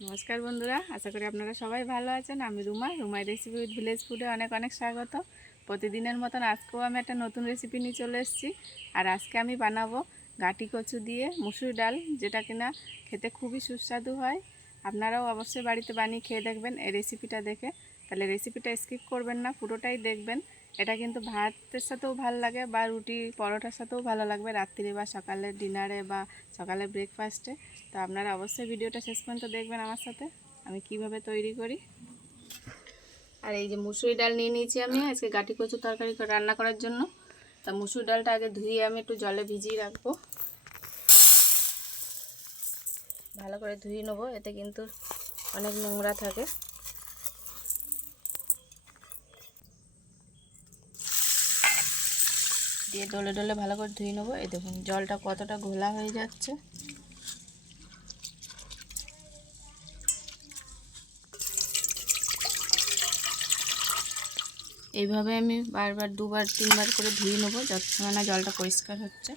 নমস্কার বন্ধুরা, আশা করি আপনারা সবাই ভালো আছেন। আমি রুমা, রুমাই রেসিপি উইথ ভিলেজ ফুডে অনেক অনেক স্বাগত। প্রতিদিনের মতন আজকেও আমি একটা নতুন রেসিপি নিয়ে চলে এসেছি। আর আজকে আমি বানাবো গাটি কচু দিয়ে মুসুর ডাল, যেটা কিনা খেতে খুবই সুস্বাদু হয়। আপনারাও অবশ্যই বাড়িতে বানিয়ে খেয়ে দেখবেন এই রেসিপিটা দেখে। তাহলে রেসিপিটা স্কিপ করবেন না, পুরোটাই দেখবেন। এটা কিন্তু ভাতের সাথেও ভালো লাগে বা রুটি পরোটার সাথেও ভালো লাগবে রাত্রি বা সকালে ডিনারে বা সকালে ব্রেকফাস্টে তো আপনারা অবশ্যই ভিডিওটা শেষ পর্যন্ত দেখবেন আমার সাথে। আমি কীভাবে তৈরি করি। আর এই যে মুসুরি ডাল নিয়ে নিয়েছি আমি আজকে গাটি কচু তরকারি করে রান্না করার জন্য। তা মুসুর ডালটা আগে ধুয়ে আমি একটু জলে ভিজিয়ে রাখব। ভালো করে ধুয়ে নেব, এতে কিন্তু অনেক নোংরা থাকে। দিয়ে ডলে ডলে ভালো করে ধুয়ে নেব। এই দেখুন, জলটা কতটা ঘোলা হয়ে যাচ্ছে। এইভাবে আমি বারবার দুবার, তিনবার করে ধুয়ে নেব যতক্ষণ না জলটা পরিষ্কার হচ্ছে।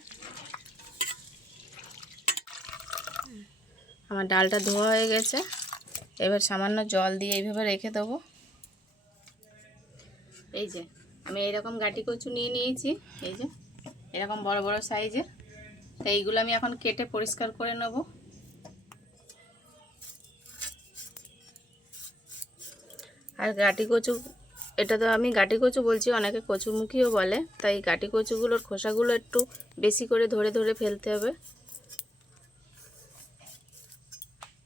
আমার ডালটা ধোয়া হয়ে গেছে। এবার সামান্য জল দিয়ে এইভাবে রেখে দেবো। এই যে, আমি এইরকম গাটি কচু নিয়ে নিয়েছি। এই যে, এরকম বড় বড় সাইজে। তো এইগুলো আমি এখন কেটে পরিষ্কার করে নেব। আর গাটি কচু এটা তো আমি গাটি কচু বলছি, অনেকে কচুমুখিও বলে। তাই গাটি কচুগুলোর খোসাগুলো একটু বেশি করে ধরে ধরে ফেলতে হবে।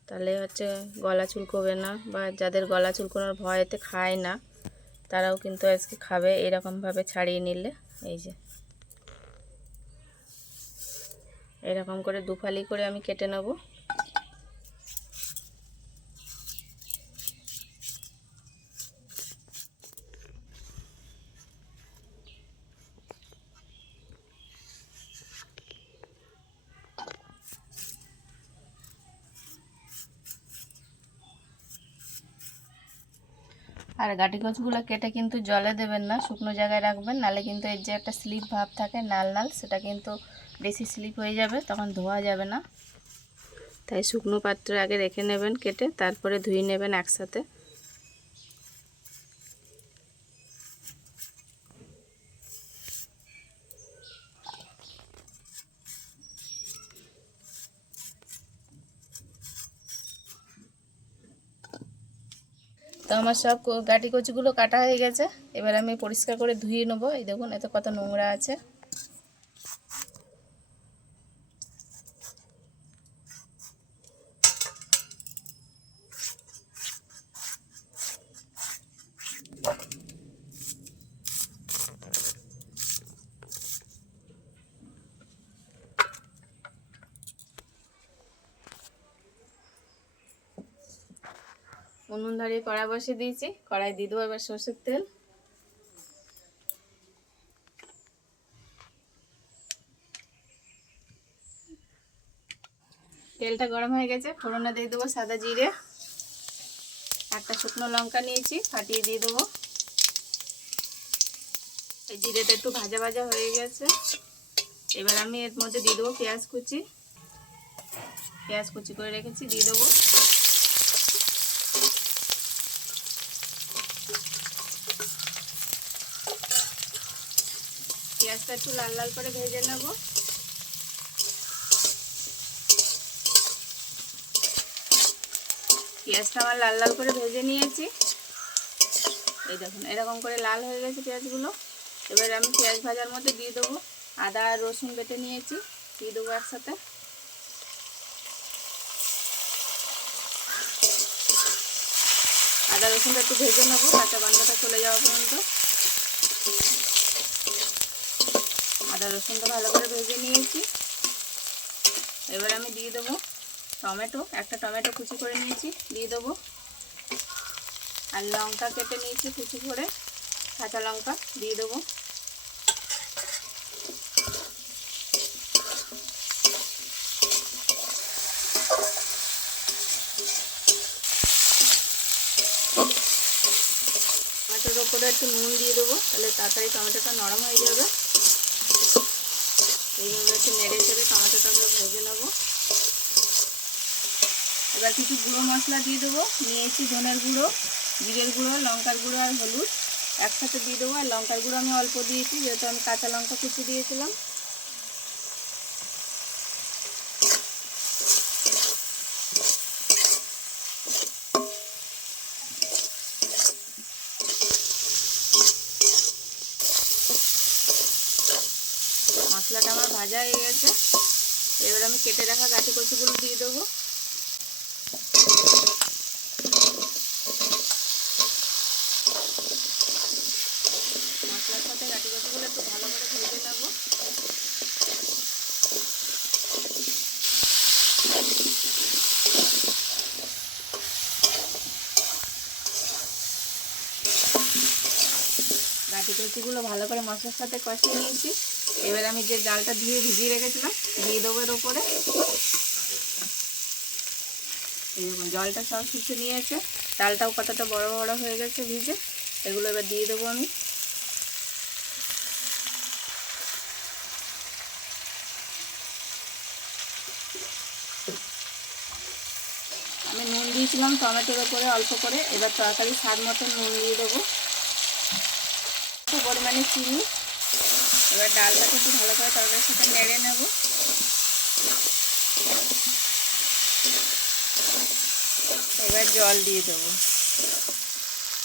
তাহলে হচ্ছে গলা চুলকোবে না, বা যাদের গলা চুলকোনোর ভয়েতে খায় না, তারাও কিন্তু আজকে খাবে এরকমভাবে ছাড়িয়ে নিলে। এই যে। এরকম করে দুফালি করে আমি কেটে নেব। আর গাটি গাছগুলো কেটে কিন্তু জলে দেবেন না, শুকনো জায়গায় রাখবেন, নালে কিন্তু এর যে একটা স্লিপ ভাব থাকে, নাল নাল, সেটা কিন্তু বেশি স্লিপ হয়ে যাবে, তখন ধোয়া যাবে না। তাই শুকনো পাত্রে আগে রেখে নেবেন, কেটে তারপরে ধুয়ে নেবেন একসাথে। তো আমার সব গাটি কচিগুলো কাটা হয়ে গেছে। এবার আমি পরিষ্কার করে ধুয়ে নেব। এই দেখুন, এতে কত নোংরা আছে। উনুন ধরিয়ে কড়া বসিয়ে দিয়েছি। কড়াই দিয়ে দেবো এবার সর্ষের তেল। তেলটা গরম হয়ে গেছে, ফোড়নে দিয়ে দেবো সাদা জিরে। একটা শুকনো লঙ্কা নিয়েছি, ফাটিয়ে দিয়ে দেবো। এই জিরেটা একটু ভাজা ভাজা হয়ে গেছে। এবার আমি এর মধ্যে দিয়ে দেবো পেঁয়াজ কুচি। পেঁয়াজ কুচি করে রেখেছি, দিয়ে দেবো। পেঁয়াজটা একটু লাল লাল করে ভেজে নেব। পেঁয়াজটা আমার লাল লাল করে ভেজে নিয়েছি। এই দেখুন, এরকম করে লাল হয়ে গেছে পেঁয়াজগুলো। এবার আমি পেঁয়াজ ভাজার মধ্যে দিয়ে দেবো। আদা আর রসুন বেটে নিয়েছি, দিয়ে দেবো একসাথে। আদা রসুনটা একটু ভেজে নেব, কাঁচা গন্ধটা চলে যাওয়া পর্যন্ত। আদা রসুনটা ভালো করে ভেজে নিয়েছি। এবার আমি দিয়ে দেবো টমেটো। একটা টমেটো কুচি করে নিয়েছি, দিয়ে দেবো। আর লঙ্কা কেটে নিয়েছি কুচি করে, কাঁচা লঙ্কা দিয়ে দেবো। টমেটোর ওপরে একটু নুন দিয়ে দেবো, তাহলে তাড়াতাড়ি টমেটোটা নরম হয়ে যাবে। এইভাবে একটু নেড়ে চেড়ে টমেটোটাকে ভেজে নেব। এবার কিছু গুঁড়ো মশলা দিয়ে দেবো। নিয়েছি ধনের গুঁড়ো, জিরের গুঁড়ো, লঙ্কার গুঁড়ো আর হলুদ। একসাথে দিয়ে দেবো। আর লঙ্কার গুঁড়ো আমি অল্প দিয়েছি, যেহেতু আমি কাঁচা লঙ্কা কুচি দিয়েছিলাম মশলাটা আমার ভাজা হয়ে গেছে। এবার আমি কেটে রাখা গাঠি কচুগুলো দিয়ে দেবো। মশলার সাথে ভালো করে নেব। ভালো করে মশলার সাথে কষিয়ে নিয়েছি। এবার আমি যে ডালটা ধুয়ে ভিজিয়ে রেখেছিলাম, দিয়ে দেবো এর ওপরে দেখুন, জলটা সব শুষে নিয়েছে। ডালটাও কতটা বড় বড় হয়ে গেছে ভিজে, এগুলো এবার দিয়ে দেবো আমি। আমি নুন দিয়েছিলাম, টমেটোর ওপরে অল্প করে। এবার তরকারি স্বাদ মতো নুন দিয়ে দেবো। পরিমাণে চিনি। এবার ডালটাকে একটু ভালো করে তরকারির সাথে নেড়ে নেব। এবার জল দিয়ে দেবো।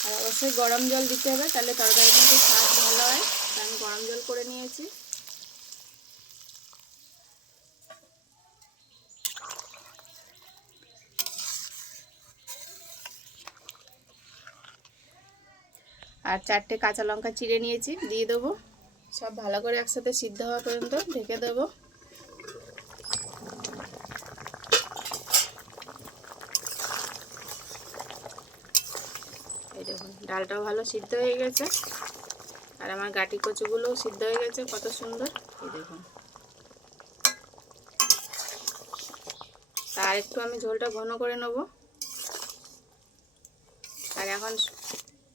আর অবশ্যই গরম জল দিতে হবে, তাহলে তরকারি কিন্তু স্বাদ ভালো হয়। আমি গরম জল করে নিয়েছি। আর চারটে কাঁচা লঙ্কা চিড়ে নিয়েছি, দিয়ে দেবো। সব ভালো করে একসাথে সিদ্ধ হওয়া পর্যন্ত ঢেকে দেবো। এই দেখুন, ডালটাও ভালো সিদ্ধ হয়ে গেছে। আর আমার গাটি কচুগুলোও সিদ্ধ হয়ে গেছে, কত সুন্দর। এই দেখুন। আর একটু আমি ঝোলটা ঘন করে নেব। আর এখন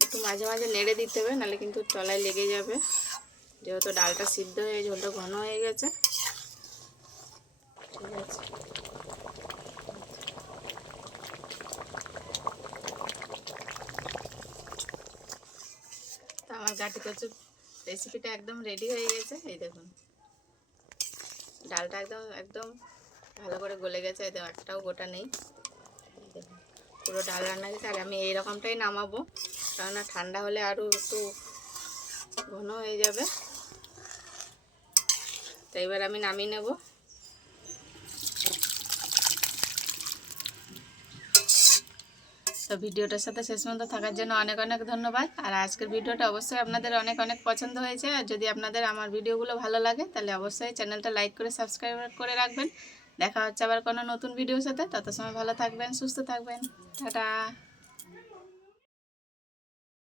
একটু মাঝে মাঝে নেড়ে দিতে হবে, নাহলে কিন্তু তলায় লেগে যাবে। যেহেতু ডালটা সিদ্ধ হয়ে ঝোলটা ঘন হয়ে গেছে। ঠিক আছে। আমার গাটি কচুর রেসিপিটা একদম রেডি হয়ে গেছে। এই দেখুন। ডালটা একদম একদম ভালো করে গলে গেছে। একদম একটাও গোটা নেই। পুরো ডাল রান্না গেছে। আর আমি এই রকমটাই নামাবো, কেননা ঠান্ডা হলে আরও একটু ঘন হয়ে যাবে। তো এবার আমি নামিয়ে নেব। তো ভিডিওটার সাথে শেষ পর্যন্ত থাকার জন্য অনেক অনেক ধন্যবাদ। আর আজকের ভিডিওটা অবশ্যই আপনাদের অনেক অনেক পছন্দ হয়েছে। আর যদি আপনাদের আমার ভিডিওগুলো ভালো লাগে, তাহলে অবশ্যই চ্যানেলটা লাইক করে সাবস্ক্রাইব করে রাখবেন। দেখা হচ্ছে আবার কোনো নতুন ভিডিওর সাথে। তত সময় ভালো থাকবেন, সুস্থ থাকবেন। টাটা।